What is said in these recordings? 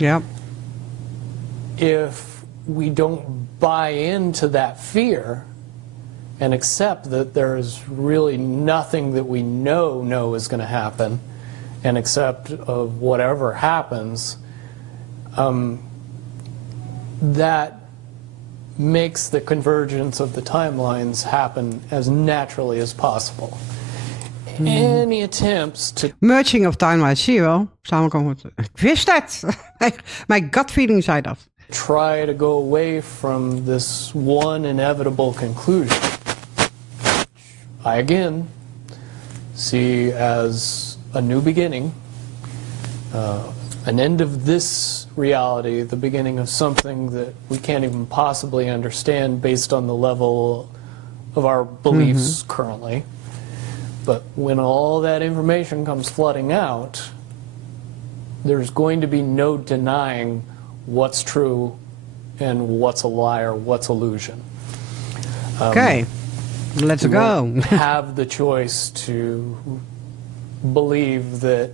Yeah. If we don't buy into that fear and accept that there's really nothing that we know is going to happen, and accept of whatever happens, that makes the convergence of the timelines happen as naturally as possible. Any attempts to... Merging of timelines, zie je wel? Samenkomen. Ik wist het! My gut feeling zei dat. Try to go away from this one inevitable conclusion. I again see as a new beginning, an end of this reality, the beginning of something that we can't even possibly understand based on the level of our beliefs currently. But when all that information comes flooding out, there's going to be no denying what's true and what's a lie or what's illusion. Okay, let's go. Have the choice to believe that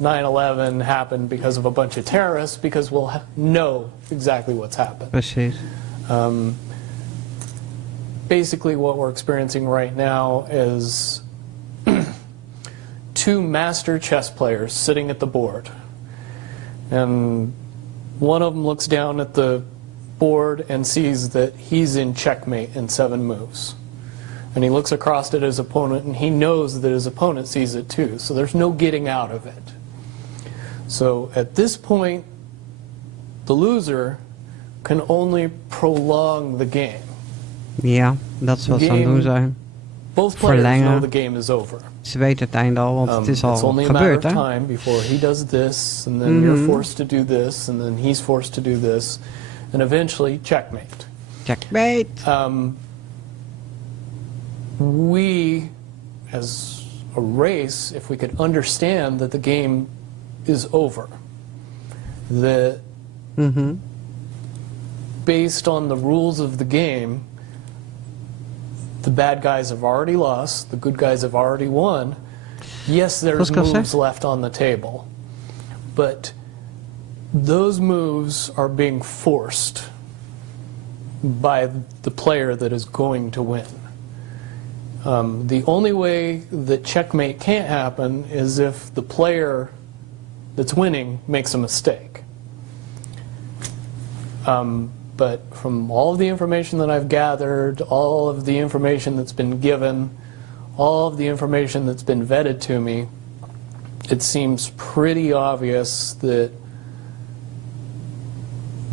9/11 happened because of a bunch of terrorists, because we'll know exactly what's happened. Precies. Basically what we're experiencing right now is two master chess players sitting at the board. And one of them looks down at the board and sees that he's in checkmate in 7 moves. And he looks across at his opponent and he knows that his opponent sees it too. So there's no getting out of it. So at this point, the loser can only prolong the game. Ja, dat is wat ze aan het doen zijn. Both players know the game is over. Ze weten het einde al, want het is al it's only gebeurd, a hè? matter of time before he does this, and then you're forced to do this, and then he's forced to do this, and eventually checkmate. Checkmate. We, as a race, if we could understand that the game is over, that based on the rules of the game, the bad guys have already lost, the good guys have already won. Yes, there's moves left on the table, but those moves are being forced by the player that is going to win. The only way that checkmate can't happen is if the player that's winning makes a mistake. But from all of the information that I've gathered, all of the information that's been given, all of the information that's been vetted to me, it seems pretty obvious that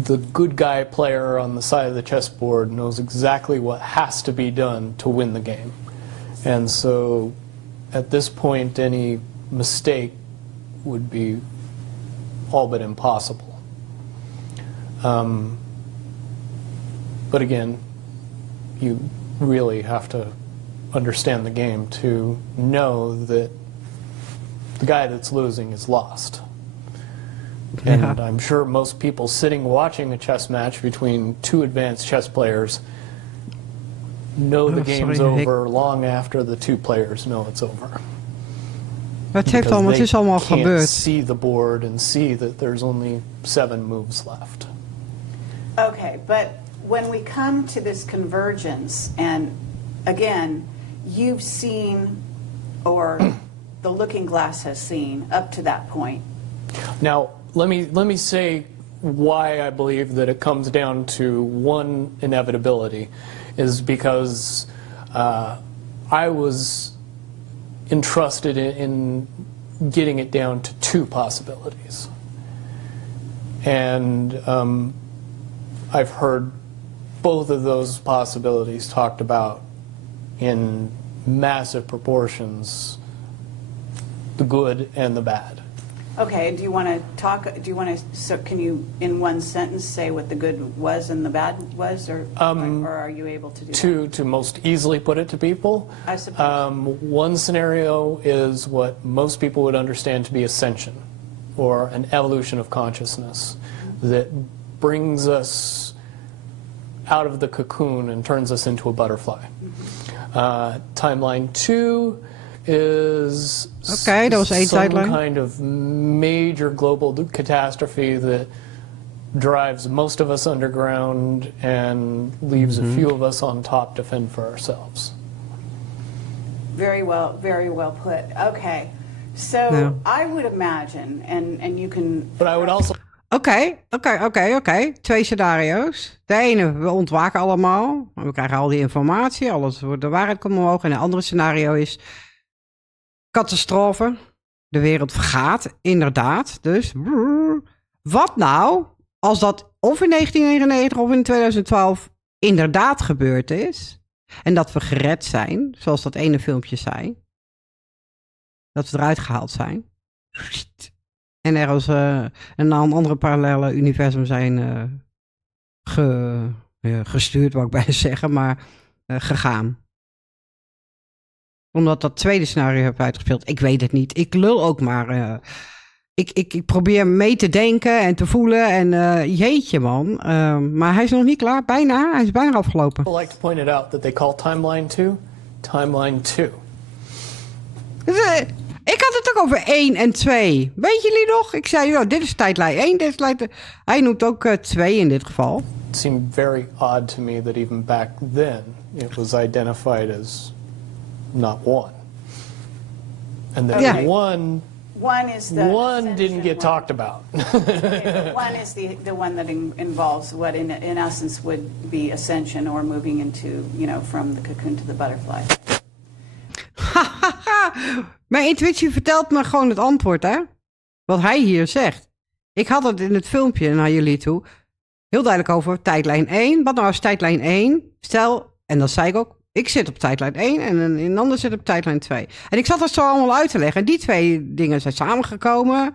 the good guy player on the side of the chessboard knows exactly what has to be done to win the game. And so at this point, any mistake would be all but impossible. But again, you really have to understand the game to know that the guy that's losing is lost. And I'm sure most people sitting watching a chess match between two advanced chess players know the game's over long after the two players know it's over. Het heeft allemaal, het is allemaal gebeurd. gebeurd. See the board and see that there's only 7 moves left. Okay, but when we come to this convergence, and again, you've seen, or the looking glass has seen, up to that point. Now, let me say why I believe that it comes down to one inevitability, is because I was entrusted in getting it down to 2 possibilities. And I've heard both of those possibilities talked about in massive proportions, the good and the bad. Okay, do you want to talk, so can you in one sentence say what the good was and the bad was, or are you able to do that? To most easily put it to people, I suppose. One scenario is what most people would understand to be ascension, or an evolution of consciousness that brings us out of the cocoon and turns us into a butterfly. Timeline 2 is Okay, dat was één some tijdlijn. kind of major global catastrophe that drives most of us underground and leaves a few of us on top to fend for ourselves. Very well put. Okay. So Ja. I would imagine, and you can... But I would also Oké. 2 scenario's. De ene, we ontwaken allemaal. We krijgen al die informatie. Alles wordt, de waarheid komt omhoog. En een andere scenario is catastrofe. De wereld vergaat, inderdaad. Dus wat nou als dat of in 1999 of in 2012 inderdaad gebeurd is. En dat we gered zijn, zoals dat ene filmpje zei. Dat we eruit gehaald zijn. En er als een andere parallele universum zijn gestuurd, wou ik bijna zeggen, maar gegaan. Omdat dat tweede scenario heb uitgespeeld. Ik weet het niet. Ik lul ook maar. Ik probeer mee te denken en te voelen. En jeetje man. Maar hij is nog niet klaar. Bijna. Hij is bijna afgelopen. like to point it out that they call timeline 2 timeline 2. Dus, ik had het ook over 1 en 2. Weet jullie nog? Ik zei, joh, dit is tijdlijn 1. Dit is tijdlijn... Hij noemt ook 2 in dit geval. It seemed very odd to me that even back then it was identified as not 1. And that Okay. one One didn't get talked about. Okay, one is the one that involves what in essence would be ascension or moving into, from the cocoon to the butterfly. Mijn intuïtie vertelt me gewoon het antwoord, hè? Wat hij hier zegt. Ik had het in het filmpje naar jullie toe heel duidelijk over tijdlijn 1. Wat nou als tijdlijn 1? Stel, en dat zei ik ook, ik zit op tijdlijn 1 en een ander zit op tijdlijn 2. En ik zat dat zo allemaal uit te leggen. En die 2 dingen zijn samengekomen.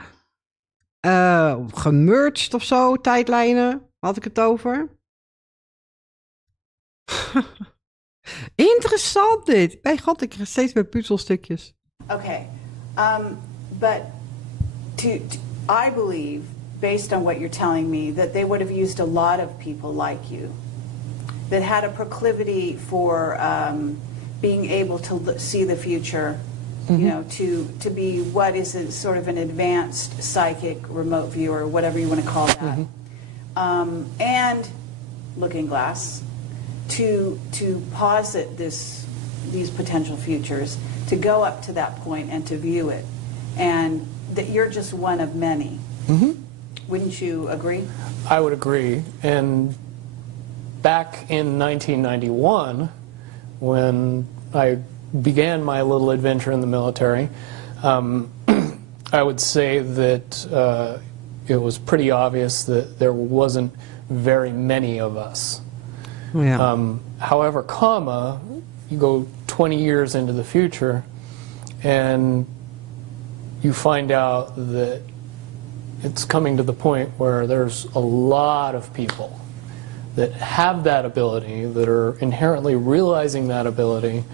Gemerged of zo, tijdlijnen, had ik het over. Interessant dit. Mijn god, ik krijg steeds meer puzzelstukjes. Okay, but I believe, based on what you're telling me, that they would have used a lot of people like you that had a proclivity for being able to see the future, to be what is a sort of an advanced psychic remote viewer, whatever you want to call that, and looking glass, to posit these potential futures, to go up to that point and to view it, and that you're just one of many. Wouldn't you agree? I would agree. And back in 1991, when I began my little adventure in the military, I would say that it was pretty obvious that there wasn't very many of us. Ja. However, you go 20 years into the future and you find out that it's coming to the point where there's a lot of people that have that ability, that are inherently realizing that ability,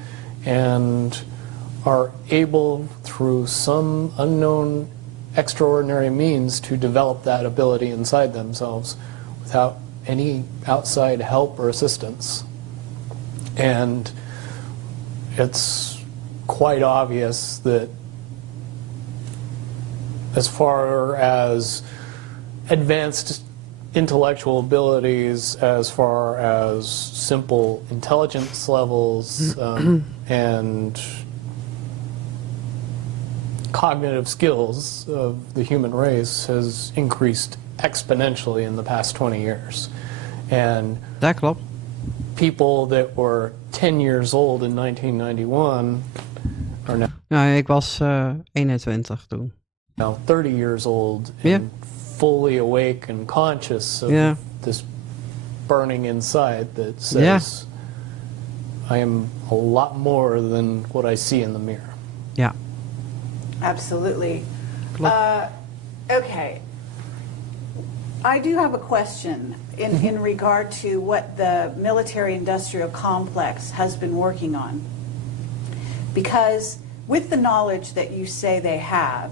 and are able, through some unknown extraordinary means, to develop that ability inside themselves without any outside help or assistance. And it's quite obvious that as far as advanced intellectual abilities, as far as simple intelligence levels, and cognitive skills of the human race has increased exponentially in the past 20 years. And Dat klopt. people that were 10 years old in 1991 are Nou, ik was 21 toen. now 30 years old and Yeah. fully awake and conscious of Yeah. this burning inside that says, I am a lot more than what I see in the mirror. Ja. Absolutely. Okay. I do have a question in regard to what the military-industrial complex has been working on. Because with the knowledge that you say they have,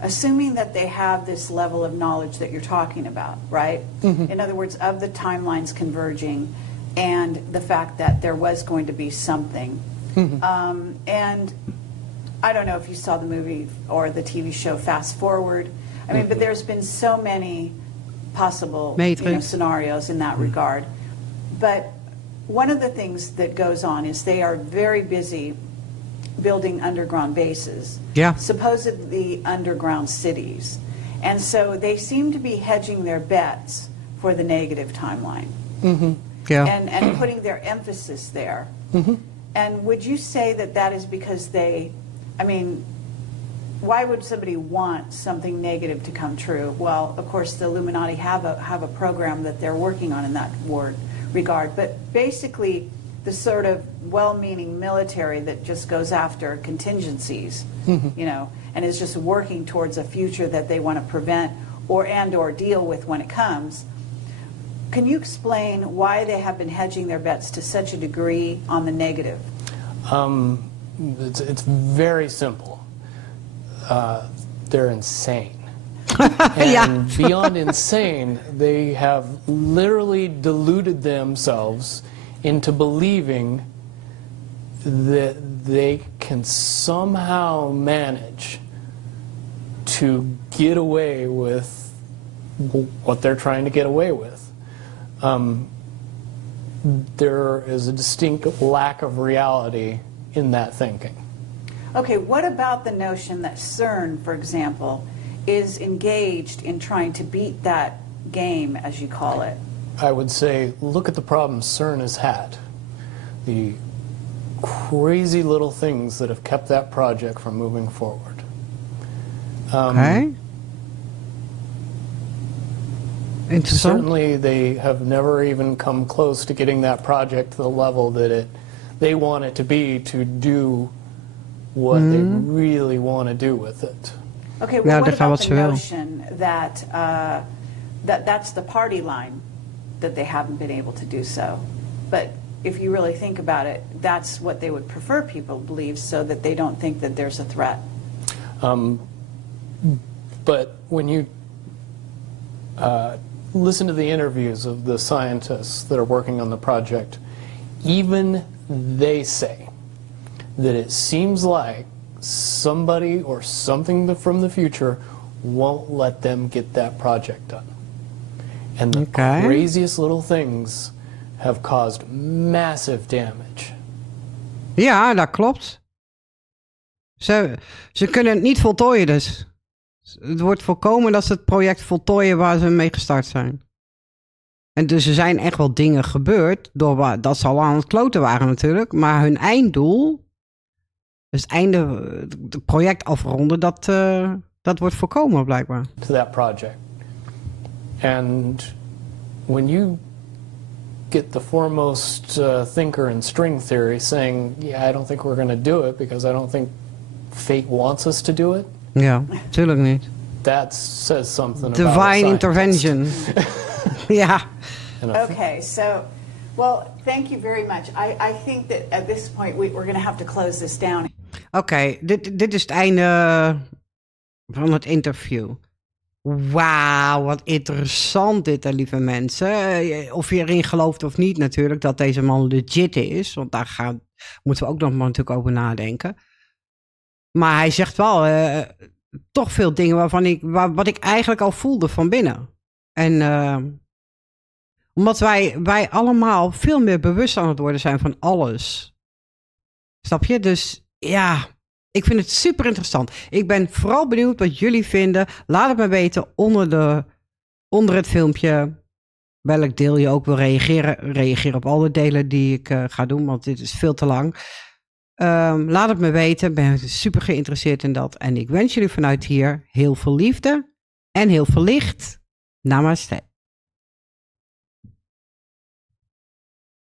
assuming that they have this level of knowledge that you're talking about, right? In other words, of the timelines converging and the fact that there was going to be something. And I don't know if you saw the movie or the TV show Fast Forward. I mean, but there's been so many possible scenarios in that regard. But one of the things that goes on is they are very busy building underground bases, supposedly underground cities. And so they seem to be hedging their bets for the negative timeline. And putting their emphasis there. And would you say that that is because they, I mean, why would somebody want something negative to come true? Well, of course, the Illuminati have a program that they're working on in that regard. But basically, the sort of well-meaning military that just goes after contingencies, you know, and is just working towards a future that they want to prevent or deal with when it comes. Can you explain why they have been hedging their bets to such a degree on the negative? It's very simple. They're insane. And beyond insane, they have literally deluded themselves into believing that they can somehow manage to get away with what they're trying to get away with. There is a distinct lack of reality in that thinking. Okay, what about the notion that CERN, for example, is engaged in trying to beat that game, as you call it? I would say, look at the problems CERN has had. The crazy little things that have kept that project from moving forward. Certainly they have never even come close to getting that project to the level that they want it to be to do what they really want to do with it. Okay, well, what about the notion that that's the party line, that they haven't been able to do so? But if you really think about it, that's what they would prefer people to believe, so that they don't think that there's a threat. But when you listen to the interviews of the scientists that are working on the project, even they say that it seems like somebody or something from the future won't let them get that project done. And the craziest little things have caused massive damage. Ja, dat klopt. Ze kunnen het niet voltooien dus. Het wordt voorkomen dat ze het project voltooien waar ze mee gestart zijn. En dus er zijn echt wel dingen gebeurd, dat ze al aan het kloten waren natuurlijk. Maar hun einddoel, dus het einde, het project afronden, dat wordt voorkomen blijkbaar. To that project. And when you get the foremost thinker in string theory saying, yeah, I don't think we're going to do it because I don't think fate wants us to do it. Ja, natuurlijk niet. That says something Divine about Divine intervention. Ja. Okay, so, well, thank you very much. I think that at this point we're going to have to close this down. Oké, dit is het einde van het interview. Wauw, wat interessant dit, lieve mensen. Of je erin gelooft of niet natuurlijk, dat deze man legit is. Want daar moeten we ook nog maar natuurlijk over nadenken. Maar hij zegt wel toch veel dingen wat ik eigenlijk al voelde van binnen. En omdat wij allemaal veel meer bewust aan het worden zijn van alles. Snap je? Dus ja, ik vind het super interessant. Ik ben vooral benieuwd wat jullie vinden. Laat het me weten onder het filmpje. Welk deel je ook wil reageren. Reageer op alle delen die ik ga doen, want dit is veel te lang. Laat het me weten. Ik ben super geïnteresseerd in dat. En ik wens jullie vanuit hier heel veel liefde en heel veel licht. Namaste.